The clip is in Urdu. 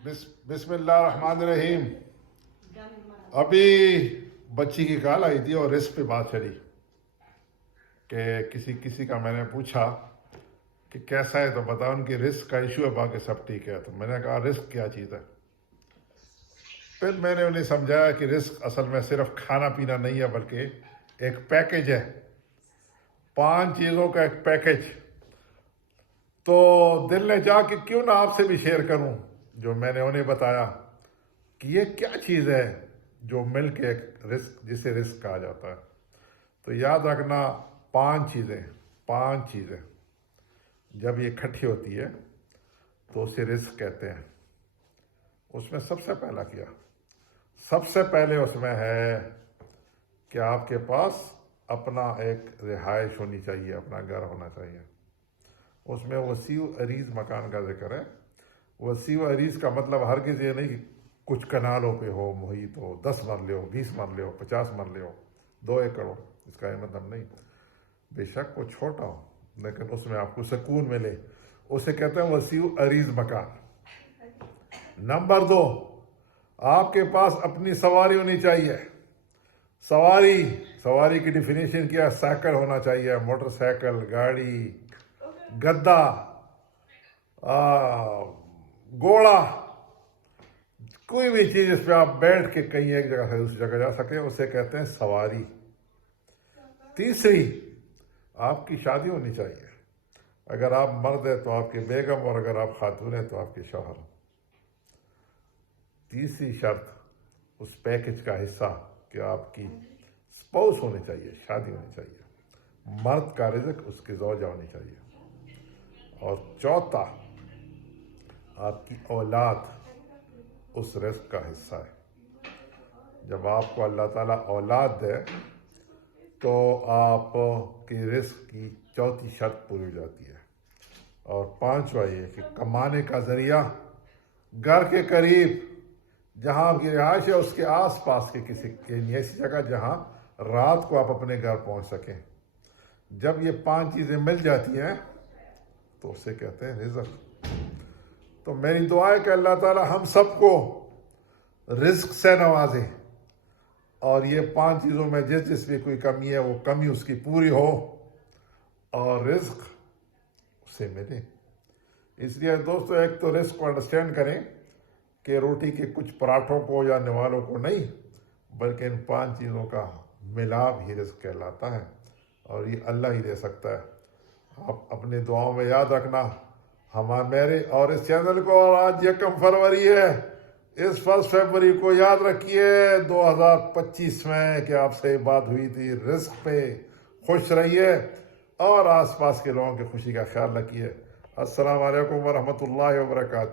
بسم اللہ الرحمن الرحیم. ابھی بچی کی کال آئی تھی اور رزق پہ بات چلی کہ کسی کا میں نے پوچھا کہ کیسا ہے تو بتاؤ. ان کی رزق کا ایشو ہے, باقی سب ٹھیک ہے. تو میں نے کہا رزق کیا چیز ہے. پھر میں نے انہیں سمجھایا کہ رزق اصل میں صرف کھانا پینا نہیں ہے بلکہ ایک پیکج ہے, 5 چیزوں کا ایک پیکج. تو دل نے جا کہ کیوں نہ آپ سے بھی شیئر کروں جو میں نے انہیں بتایا کہ یہ کیا چیز ہے جو مل کے ایک رزق, جسے رزق کہا جاتا ہے. تو یاد رکھنا 5 چیزیں جب یہ اکٹھی ہوتی ہے تو اسے رزق کہتے ہیں. اس میں سب سے پہلا کیا, سب سے پہلے اس میں ہے کہ آپ کے پاس اپنا ایک رہائش ہونی چاہیے, اپنا گھر ہونا چاہیے. اس میں وسیع عریض مکان کا ذکر ہے. وسیع عریض کا مطلب ہرگز یہ نہیں کہ کچھ کنالوں پہ ہو, محیط ہو, 10 مرلے ہو, 20 مرلے ہو, 50 مرلے ہو, 2 ایکڑ ہو. اس کا یہ مطلب نہیں. بے شک وہ چھوٹا ہو لیکن اس میں آپ کو سکون ملے, اسے کہتے ہیں وسیع عریض مکان. نمبر 2, آپ کے پاس اپنی سواری ہونی چاہیے. سواری کی ڈیفینیشن کیا؟ سائیکل ہونا چاہیے, موٹر سائیکل, گاڑی, گدا, گھوڑا, کوئی بھی چیز اس پہ آپ بیٹھ کے کہیں ایک جگہ سے دوسری جگہ جا سکیں, اسے کہتے ہیں سواری. تیسری, آپ کی شادی ہونی چاہیے. اگر آپ مرد ہیں تو آپ کی بیگم, اور اگر آپ خاتون ہیں تو آپ کے شوہر. تیسری شرط اس پیکج کا حصہ کہ آپ کی اسپاؤس ہونی چاہیے, شادی ہونی چاہیے. مرد کا رزق اس کی زوجہ ہونی چاہیے. اور چوتھا, آپ کی اولاد اس رزق کا حصہ ہے. جب آپ کو اللہ تعالیٰ اولاد دے تو آپ کی رزق کی چوتھی شرط پوری ہو جاتی ہے. اور 5واں یہ کہ کمانے کا ذریعہ گھر کے قریب جہاں آپ کی رہائش ہے اس کے آس پاس کے کسی ایسی جگہ جہاں رات کو آپ اپنے گھر پہنچ سکیں. جب یہ 5 چیزیں مل جاتی ہیں تو اسے کہتے ہیں رزق. تو میری دعا ہے کہ اللہ تعالی ہم سب کو رزق سے نوازے, اور یہ 5 چیزوں میں جس بھی کوئی کمی ہے وہ کمی اس کی پوری ہو اور رزق اسے ملے. اس لیے دوستو, ایک تو رزق کو انڈرسٹینڈ کریں کہ روٹی کے کچھ پراٹھوں کو یا نوالوں کو نہیں, بلکہ ان 5 چیزوں کا ملاپ ہی رزق کہلاتا ہے, اور یہ اللہ ہی دے سکتا ہے. آپ اپنی دعاؤں میں یاد رکھنا میرے اور اس چینل کو. اور آج 1 فروری ہے, اس 1 فروری کو یاد رکھیے 2025 میں کہ آپ سے بات ہوئی تھی رزق پہ. خوش رہیے اور آس پاس کے لوگوں کی خوشی کا خیال رکھیے. السلام علیکم ورحمۃ اللہ وبرکاتہ.